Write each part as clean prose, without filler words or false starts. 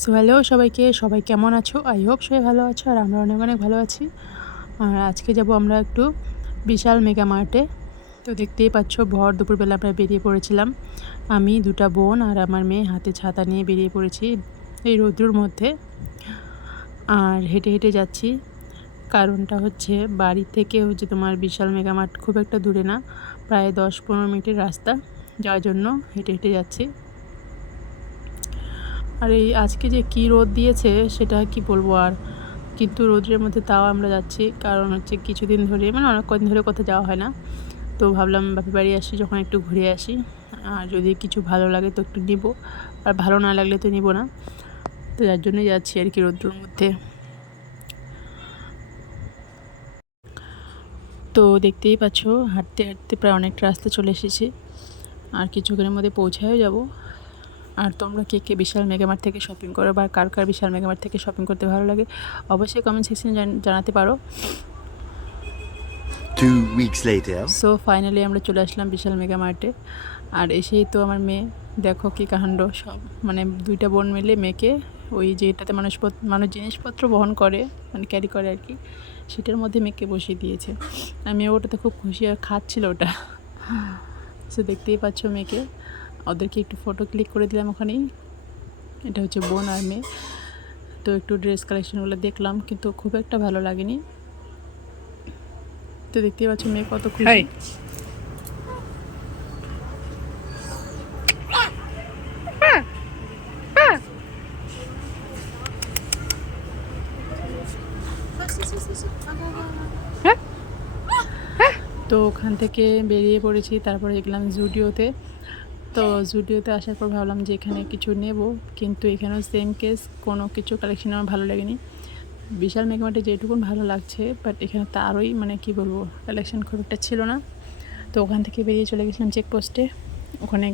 So hello সবাইকে, সবাই কেমন আছো? আই হোপ সবাই ভালো আছো, আর আমরা অনেক অনেক ভালো আছি। আর আজকে যাব আমরা একটু বিশাল মেগা মার্টে। তো দেখতেই পাচ্ছ, ভর দুপুরবেলা আমরা বেরিয়ে পড়েছিলাম। আমি, দুটা বোন আর আমার মেয়ে হাতে ছাতা নিয়ে বেরিয়ে পড়েছি এই রৌদ্রুর মধ্যে। আর হেঁটে হেঁটে যাচ্ছি। কারণটা হচ্ছে, বাড়ি থেকে হচ্ছে তোমার বিশাল মেগা মার্ট খুব একটা দূরে না, প্রায় 10-15 মিনিটের রাস্তা, যার জন্য হেঁটে হেঁটে যাচ্ছি। আর এই আজকে যে কি রোদ দিয়েছে সেটা কি বলবো আর, কিন্তু রোদের মধ্যে তাও আমরা যাচ্ছি। কারণ হচ্ছে কিছুদিন ধরে, মানে অনেক কদিন ধরে কোথাও যাওয়া হয় না, তো ভাবলাম বাপের বাড়ি আসি যখন একটু ঘুরে আসি। আর যদি কিছু ভালো লাগে তো একটু নিব, আর ভালো না লাগলে তো নিব না। তো যার জন্যই যাচ্ছি আর কি রোদ্রের মধ্যে। তো দেখতেই পাচ্ছ, হাঁটতে হাঁটতে প্রায় অনেকটা রাস্তা চলে এসেছি, আর কিছুক্ষণের মধ্যে পৌঁছায়ও যাব। আর তোমরা কে কে বিশাল মেগামার্ট থেকে শপিং করো, বা কার কার বিশাল মেগামার্ট থেকে শপিং করতে ভালো লাগে, অবশ্যই কমেন্ট সেকশনে জানাতে পারো। 2 weeks later. সো ফাইনালি আমরা চলে আসলাম বিশাল মেগামার্টে। আর এসেই তো আমার মেয়ে, দেখো কি কাণ্ড, সব মানে দুইটা বোন মিলে মেয়েকে ওই যেটাতে মানুষ জিনিসপত্র বহন করে, মানে ক্যারি করে আর কি, সেটার মধ্যে মেয়েকে বসিয়ে দিয়েছে। আর মেয়ে ওটাতে খুব খুশি আর খাচ্ছিল ওটা। সো দেখতেই পাচ্ছ মেয়েকে, ওদেরকে একটু ফটো ক্লিক করে দিলাম ওখানেই। এটা হচ্ছে বোন আর মেয়ে। তো একটু ড্রেস কালেকশনগুলো দেখলাম, কিন্তু খুব একটা ভালো লাগেনি। তো দেখতেই পাচ্ছ মেয়ে কত খুশি। তো ওখান থেকে বেরিয়ে পড়েছি, তারপরে গেলাম জুডিওতে। তো জুডিওতে আসার পর ভাবলাম যে এখানে কিছু নেব, কিন্তু এখানেও সেম কেস, কোনো কিছু কালেকশন আমার ভালো লাগেনি। বিশাল মেগামার্টে যেটুকুন ভালো লাগছে, বাট এখানে তো আরোই, মানে কি বলবো, কালেকশন খুব একটা ছিল না। তো ওখান থেকে বেরিয়ে চলে গেছিলাম চেকপোস্টে। ওখানে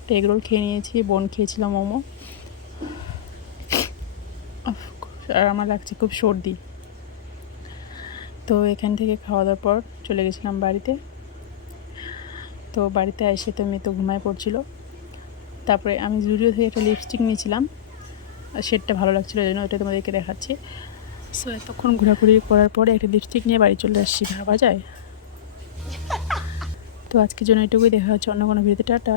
একটা এগরোল খেয়ে নিয়েছি, বোন খেয়েছিলাম মোমো। আর আমার লাগছে খুব সর্দি। তো এখান থেকে খাওয়া দাওয়ার পর চলে গেছিলাম বাড়িতে। তো বাড়িতে এসে তো মেয়ে তো ঘুমায় পড়ছিল। তারপরে আমি জুডিও থেকে একটা লিপস্টিক নিয়েছিলাম, আর শেডটা ভালো লাগছিলো, জন্য ওটা তোমাদেরকে দেখাচ্ছি। সো এতক্ষণ ঘোরাঘুরি করার পরে একটা লিপস্টিক নিয়ে বাড়ি চলে আসছি, ভাবা যায়। তো আজকের জন্য এটুকুই, দেখা হচ্ছে অন্য কোনো ভিডিওতে। টাটা।